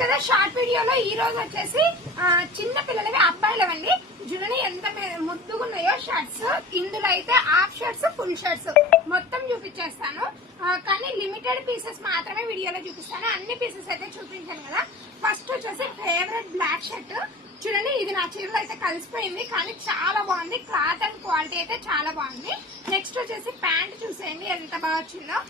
చూసారు కదా షార్ట్ వీడియోలో ఈ రోజు వచ్చేసి చిన్న పిల్లలవి అబ్బాయిలవండి. జునని ఎంత ముద్దుగా ఉన్నాయో షర్ట్స్. ఇందులో అయితే హాఫ్ షర్ట్స్ ఫుల్ షర్ట్స్ మొత్తం చూపించేస్తాను. కానీ లిమిటెడ్ పీసెస్ మాత్రమే వీడియోలో చూపిస్తాను. అన్ని పీసెస్ అయితే చూపించాను కదా. ఫస్ట్ వచ్చేసి ఫేవరెట్ బ్లాక్ షర్ట్ చూడండి. ఇది నా చీరలో అయితే కలిసిపోయింది కానీ చాలా బాగుంది. క్లాత్ అండ్ క్వాలిటీ అయితే చాలా బాగుంది. నెక్స్ట్ వచ్చేసి ప్యాంట్ చూసేయండి ఎంత బాగా వచ్చిందో.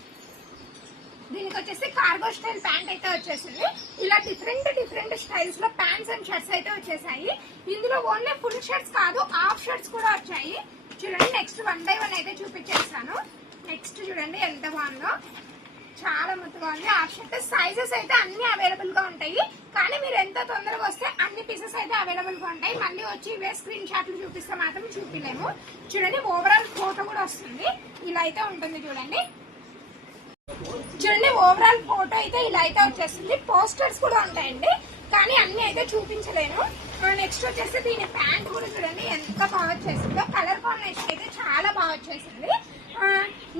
దీనికి వచ్చేసి కార్గో స్టైల్ ప్యాంట్ అయితే వచ్చేసింది. ఇలా డిఫరెంట్ స్టైల్స్ లో ప్యాంట్స్ అండ్ షర్ట్స్ అయితే వచ్చేసాయి. ఇందులో ఓన్లీ ఫుల్ షర్ట్స్ కాదు హాఫ్ షర్ట్స్ కూడా వచ్చాయి. చూడండి నెక్స్ట్ 1 by 1 అయితే చూపించేస్తాను. నెక్స్ట్ చూడండి ఎంత బాగుందో, చాలా ముద్దుగా ఉంది. ఆ షర్ట్ సైజెస్ అయితే అన్ని అవైలబుల్ గా ఉంటాయి. కానీ మీరు ఎంత తొందరగా వస్తే అన్ని పీసెస్ అయితే అవైలబుల్ గా ఉంటాయి. మళ్ళీ వచ్చి ఇవే స్క్రీన్ షాట్లు చూపిస్తే మాత్రం చూపిలేము. చూడండి ఓవరాల్ ఫోటో కూడా వస్తుంది. ఇలా అయితే ఉంటుంది చూడండి. చూడండి ఓవరాల్ ఫోటో అయితే ఇలా అయితే వచ్చేస్తుంది. పోస్టర్స్ కూడా ఉంటాయండి కానీ అన్ని అయితే చూపించలేను. నెక్స్ట్ వచ్చేసి దీని ప్యాంట్ కూడా చూడండి ఎంత బాగా వచ్చేసిందో. కలర్ కాంబినేషన్ అయితే చాలా బాగా వచ్చేసింది.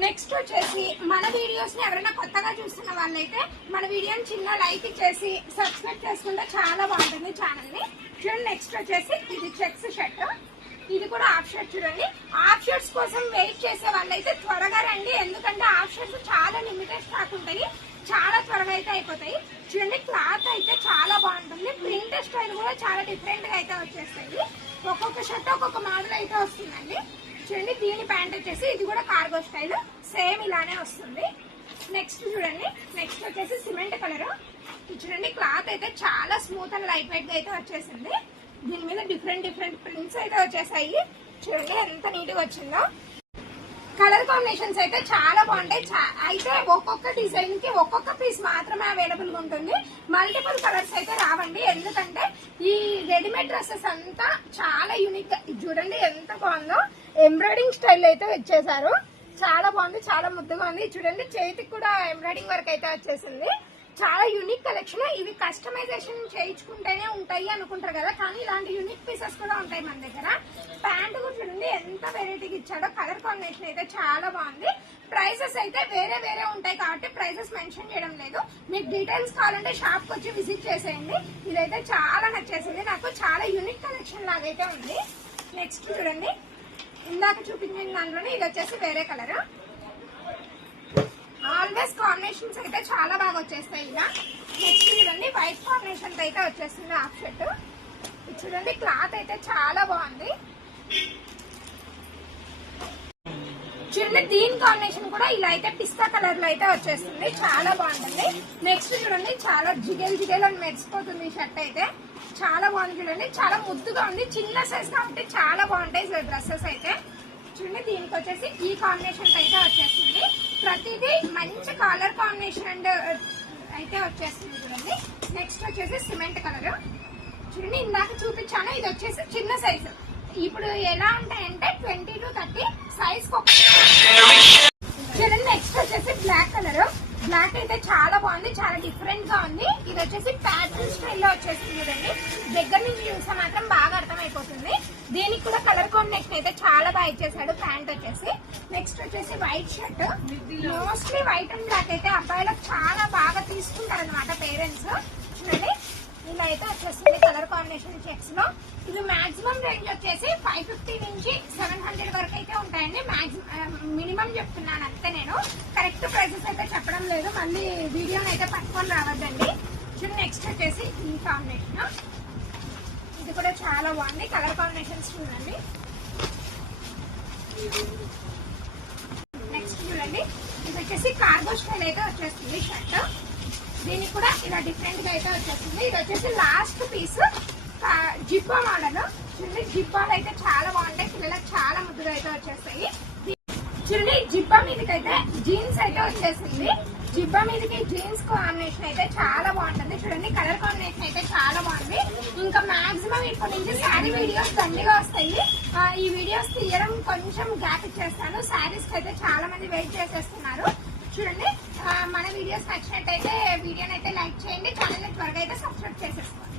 నెక్స్ట్ వచ్చేసి మన వీడియోస్ ని ఎవరైనా కొత్తగా చూస్తున్న వాళ్ళైతే మన వీడియోని చిన్న లైక్ ఇచ్చేసి సబ్స్క్రైబ్ చేసుకుంటే చాలా బాగుంటుంది ఛానల్ ని. చూడండి నెక్స్ట్ వచ్చేసి ఇది చెక్స్ షర్ట్. ఇది కూడా హాఫ్ షర్ట్. చూడండి హాఫ్ షర్ట్స్ కోసం వెయిట్ చేసే వాళ్ళైతే త్వరగా రండి. ఎందుకంటే హాఫ్ షర్ట్స్ చాలా లిమిటెడ్ స్టాక్ ఉంటాయి, చాలా త్వరగా అయితే అయిపోతాయి. చూడండి క్లాత్ అయితే చాలా బాగుంటుంది. ప్రింట్ స్టైల్ కూడా చాలా డిఫరెంట్ గా అయితే వచ్చేస్తాయి. ఒక్కొక్క షర్ట్ ఒక్కొక్క మోడల్ అయితే వస్తుందండి. చూడండి దీని ప్యాంట్ వచ్చేసి ఇది కూడా కార్గో స్టైల్ సేమ్ ఇలానే వస్తుంది. నెక్స్ట్ చూడండి నెక్స్ట్ వచ్చేసి సిమెంట్ కలర్. చూడండి క్లాత్ అయితే చాలా స్మూత్ అండ్ లైట్ వెయిట్ గా అయితే వచ్చేసింది. దీని మీద డిఫరెంట్ ప్రింట్స్ అయితే వచ్చేసాయి. చూడండి ఎంత నీట్ గా వచ్చిందో. కలర్ కాంబినేషన్స్ అయితే చాలా బాగుంటాయి. అయితే ఒక్కొక్క డిజైన్ కి ఒక్కొక్క పీస్ మాత్రమే అవైలబుల్ గా ఉంటుంది. మల్టిపుల్ కలర్స్ అయితే రావండి. ఎందుకంటే ఈ రెడీమేడ్ డ్రెస్సెస్ అంతా చాలా యూనిక్ గా చూడండి ఎంత బాగుందో. ఎంబ్రాయిడింగ్ స్టైల్ అయితే వచ్చేసారు. చాలా బాగుంది, చాలా ముద్దుగా ఉంది. చూడండి చేతికి కూడా ఎంబ్రాయిడింగ్ వర్క్ అయితే వచ్చేసింది. చాలా యూనిక్ కలెక్షన్. ఇవి కస్టమైజేషన్ చేయించుకుంటేనే ఉంటాయి అనుకుంటారు కదా, కానీ ఇలాంటి యూనిక్ పీసెస్ కూడా ఉంటాయి మన దగ్గర. ప్యాంట్ కూడా చూడండి ఎంత వెరైటీగా ఇచ్చాడో. కలర్ కాంబినేషన్ అయితే చాలా బాగుంది. ప్రైసెస్ అయితే వేరే ఉంటాయి కాబట్టి ప్రైసెస్ మెన్షన్ చేయడం లేదు. మీకు డీటెయిల్స్ కావాలంటే షాప్ కి వచ్చి విజిట్ చేసేయండి. ఇదైతే చాలా నచ్చేసింది నాకు. చాలా యూనిక్ కలెక్షన్ లాగైతే ఉంది. నెక్స్ట్ చూడండి ఇందాక చూపించిన దాంట్లోనే ఇది వచ్చేసి వేరే కలర్. ఆల్వేస్ కాంబినేషన్స్ అయితే చాలా బాగా వచ్చేస్తాయి ఇలా. నెక్స్ట్ చూడండి వైట్ కాంబినేషన్ అయితే వచ్చేస్తుంది హాఫ్ షర్ట్. చూడండి క్లాత్ అయితే చాలా బాగుంది. చూడండి దీని కాంబినేషన్ కూడా ఇలా అయితే పిస్తా కలర్ లో అయితే వచ్చేస్తుంది. చాలా బాగుంటుంది. నెక్స్ట్ చూడండి చాలా జిగేల్ అని మెరిసిపోతుంది ఈ షర్ట్ అయితే. చాలా బాగుంది చూడండి. చాలా ముద్దుగా ఉంది. చిన్న సైజ్ కాబట్టి చాలా బాగుంటాయి డ్రెస్సెస్ అయితే. చూడండి దీనికి వచ్చేసి ఈ కాంబినేషన్ అయితే వచ్చేస్తుంది. ప్రతిదీ మంచి కలర్ కాంబినేషన్ అయితే వచ్చేస్తుంది చూడండి. నెక్స్ట్ వచ్చేసి సిమెంట్ కలర్. చూడండి ఇందాక చూపించాను ఇది వచ్చేసి చిన్న సైజు. ఇప్పుడు ఎలా ఉంటాయంటే 20 to 30 సైజ్. చూడండి నెక్స్ట్ వచ్చేసి బ్లాక్ కలర్. బ్లాక్ అయితే చాలా బాగుంది, చాలా డిఫరెంట్ గా ఉంది. ఇది వచ్చేసి ప్యాటర్న్ స్టైల్లో వచ్చేస్తుంది చూడండి. దగ్గర నుంచి చూస్తే మాత్రం బాగా అర్థమైపోతుంది. దీనికి కూడా కలర్ కాంబినేషన్ అయితే చాలా బాగా ఇచ్చేసాడు. ప్యాంట్ వచ్చేసి నెక్స్ట్ వచ్చేసి white shirt. Mostly white and black అయితే అబ్బాయిలకు చాలా బాగా తీసుకుంటారు అనమాట పేరెంట్స్. చూడండి ఇలా అయితే వచ్చేస్తుంది కలర్ కాంబినేషన్ చెక్స్ లో. ఇది మాక్సిమం రేంజ్ వచ్చేసి 550 నుంచి 700 వరకు అయితే ఉంటాయండి. మినిమం చెప్తున్నాను అంతే, నేను కరెక్ట్ ప్రైసెస్ అయితే చెప్పడం లేదు. మళ్ళీ వీడియోని అయితే పట్టుకొని రావద్దండి. చూడండి నెక్స్ట్ వచ్చేసి ఈ కాంబినేషన్. ఇది కూడా చాలా బాగుంది. కలర్ కాంబినేషన్స్ చూడండి. నెక్స్ట్ చూడండి ఇది వచ్చేసి కార్గో స్టైల్ అయితే వచ్చేస్తుంది షర్ట్. దీనికి కూడా ఇలా డిఫరెంట్ గా అయితే వచ్చేస్తుంది. ఇది వచ్చేసి లాస్ట్ పీస్ జిబ్బా మోడల్. చూడండి జిబ్బాలు అయితే చాలా బాగుంటాయి. పిల్లలకు చాలా ముద్దుగా అయితే వచ్చేస్తాయి. చూడండి జిబ్బా మీదకి అయితే జీన్స్ అయితే వచ్చేసింది. జిబ్బా మీదకి జీన్స్ కాంబినేషన్ అయితే చాలా బాగుంటుంది. చూడండి కలర్ కాంబినేషన్ అయితే చాలా బాగుంది. ఇంకా మాక్సిమం ఇప్పటి నుంచి శారీ వీడియోస్ దండిగా వస్తాయి. ఈ వీడియోస్ తీయడం కొంచెం గ్యాప్ ఇచ్చేస్తాను. శారీస్ కి అయితే చాలా మంది వెయిట్ చేసేస్తున్నారు. చూడండి మన వీడియోస్ నచ్చినట్టయితే వీడియోని అయితే లైక్ చేయండి. ఛానల్ త్వరగా అయితే సబ్స్క్రైబ్ చేసేసుకోండి.